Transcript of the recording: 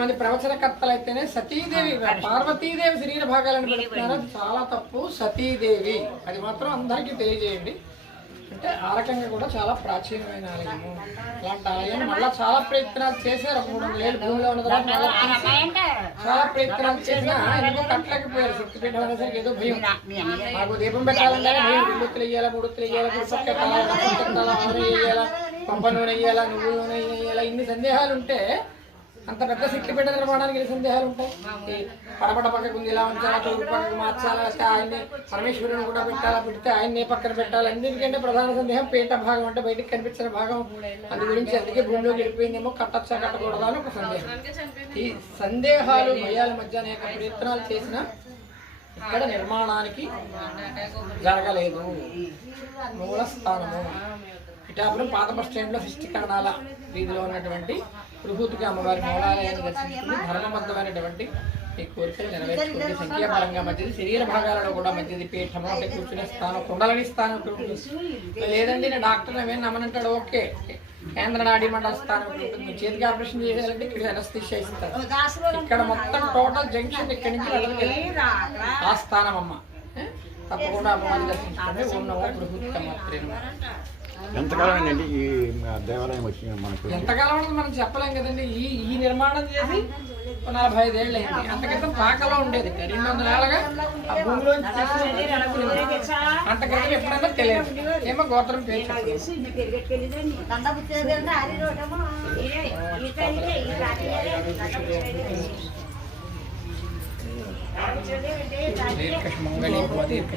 మంది ప్రవచనకర్తలు అయితేనే సతీదేవి పార్వతీదేవి శరీర భాగాలను పెడుతున్నారు. చాలా తప్పు. సతీదేవి. అది మాత్రం అందరికీ తెలియజేయండి. అంటే ఆ రకంగా కూడా చాలా ప్రాచీనమైన ఆలయము. అలాంటి ఆలయాన్ని మళ్ళీ చాలా ప్రయత్నాలు చేశారు. ఒక మూడు వందల ఏళ్ళు భూమిలో ఉన్న తర్వాత చాలా ప్రయత్నాలు చేసినా ఎందుకో కట్టలేకపోయారు. శక్తిపీఠం అనేసరికి ఏదో భయం. మాకు దీపం పెట్టాలంటే భయం. గుడ్డుతులు వేయాలా ముడుతులు వేయాలా గుడిపక్క పెట్టాలా నూనె వేయాలా పంప నూనె వేయాలా నువ్వుల నూనె వేయాలా ఇన్ని సందేహాలు ఉంటే అంత పెద్ద శక్తిపీఠ నిర్మాణానికి వెళ్ళి సందేహాలు ఉంటాయి? పడపడ పక్కకు ఉంది ఇలా ఉంచాలా తూర్పు పక్కకు మార్చాలా ఆయన్ని పరమేశ్వరుని కూడా పెట్టాలా పెడితే ఆయన్ని పక్కన పెట్టాలి? ఎందుకంటే ప్రధాన సందేహం పీఠ భాగం అంటే బయటకు కనిపించిన భాగం. అందు గురించి అందుకే భూమిలోకి వెళ్ళిపోయిందేమో కట్టచ్చా కట్టకూడదా అని ఒక సందేహం. ఈ సందేహాలు భయాల మధ్య అనేక ప్రయత్నాలు చేసిన ఇక్కడ నిర్మాణానికి జరగలేదు. మూల స్థానము. పిఠాపురం పాత బస్ స్టాండ్లో సృష్టికరణాల వీధిలో ఉన్నటువంటి విభూతికి అమ్మవారి మూలాలయాన్ని దర్శించుకుని ధర్మబద్ధమైనటువంటి ఈ కోరికలు నెరవేర్చుకుంటే సంఖ్యాపరంగా మంచిది శరీర భాగాలలో కూడా మంచిది పీఠము అంటే కూర్చునే స్థానం కుండలని స్థానం లేదండి నేను డాక్టర్ ఏమైనా నమ్మనంటాడు ఓకే. కేంద్ర నాడీ మండల స్థానం చేతికి ఆపరేషన్ చేయాలంటే ఇక్కడ అనస్థిషియా ఇస్తారు ఇక్కడ మొత్తం టోటల్ జంక్షన్ ఇక్కడి నుంచి ఆ స్థానం అమ్మ. తప్పకుండా అమ్మవారిని ఓం నమో. ఎంతకాలం అండి ఈ దేవాలయం వచ్చి మనకు? ఎంతకాలం ఉంటుంది మనం చెప్పలేం కదండి. ఈ ఈ నిర్మాణం చేసి నలభై ఐదేళ్ళు అయింది అంత క్రితం పాకలో ఉండేది. రెండు వందల ఏళ్ళగా ఆ భూమిలో అంత క్రితం ఎప్పుడన్నా తెలియదు. ఏమో గోత్రం పేరు చెప్పలేదు. Dirk Shmongali, Dirk